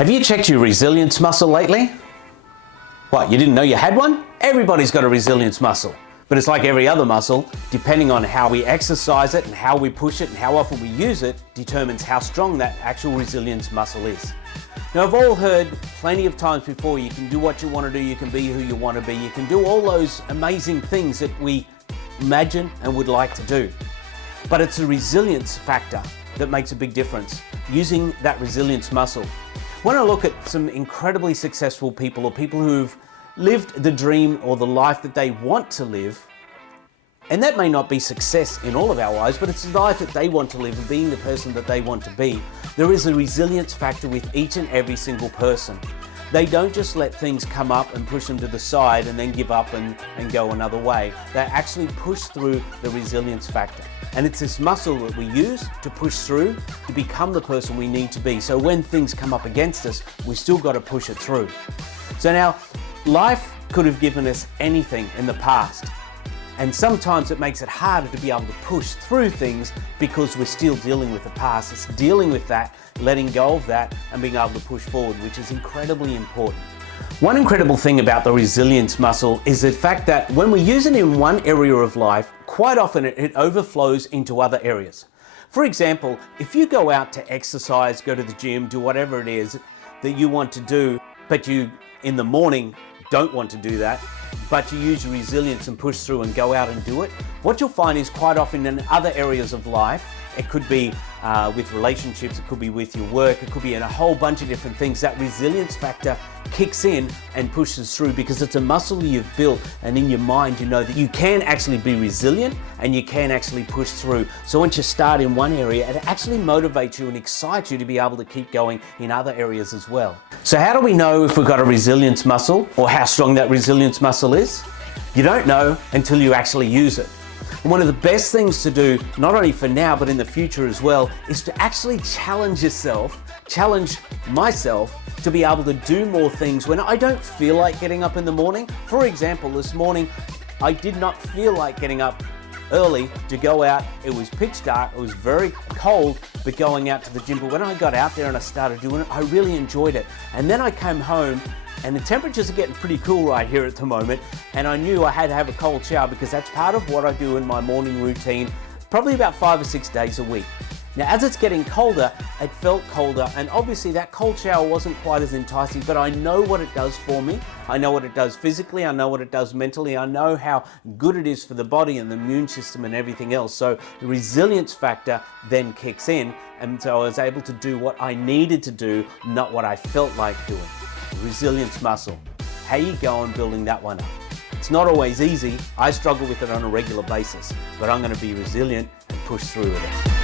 Have you checked your resilience muscle lately? What, you didn't know you had one? Everybody's got a resilience muscle. But it's like every other muscle, depending on how we exercise it and how we push it and how often we use it, determines how strong that actual resilience muscle is. Now, I've all heard plenty of times before, you can do what you want to do, you can be who you want to be, you can do all those amazing things that we imagine and would like to do. But it's a resilience factor that makes a big difference, using that resilience muscle. When I look at some incredibly successful people or people who've lived the dream or the life that they want to live, and that may not be success in all of our lives, but it's the life that they want to live and being the person that they want to be, there is a resilience factor with each and every single person. They don't just let things come up and push them to the side and then give up and go another way. They actually push through the resilience factor. And it's this muscle that we use to push through to become the person we need to be. So when things come up against us, we still got to push it through. So now, life could have given us anything in the past. And sometimes it makes it harder to be able to push through things because we're still dealing with the past. It's dealing with that, letting go of that, and being able to push forward, which is incredibly important. One incredible thing about the resilience muscle is the fact that when we use it in one area of life, quite often it overflows into other areas. For example, if you go out to exercise, go to the gym, do whatever it is that you want to do, but you in the morning don't want to do that, but you use your resilience and push through and go out and do it, what you'll find is quite often in other areas of life, it could be with relationships, it could be with your work, it could be in a whole bunch of different things, that resilience factor kicks in and pushes through because it's a muscle you've built, and in your mind you know that you can actually be resilient and you can actually push through. So once you start in one area, it actually motivates you and excites you to be able to keep going in other areas as well. So how do we know if we've got a resilience muscle or how strong that resilience muscle is? You don't know until you actually use it. And one of the best things to do, not only for now, but in the future as well, is to actually challenge yourself, challenge myself to be able to do more things when I don't feel like getting up in the morning. For example, this morning, I did not feel like getting up early to go out. It was pitch dark, it was very cold, but going out to the gym. But when I got out there and I started doing it, I really enjoyed it. And then I came home and the temperatures are getting pretty cool right here at the moment, and I knew I had to have a cold shower because that's part of what I do in my morning routine, probably about 5 or 6 days a week. Now, as it's getting colder, it felt colder, and obviously that cold shower wasn't quite as enticing, but I know what it does for me. I know what it does physically, I know what it does mentally, I know how good it is for the body and the immune system and everything else. So the resilience factor then kicks in, and so I was able to do what I needed to do, not what I felt like doing. Resilience muscle. How you going building that one up? It's not always easy. I struggle with it on a regular basis, but I'm going to be resilient and push through with it.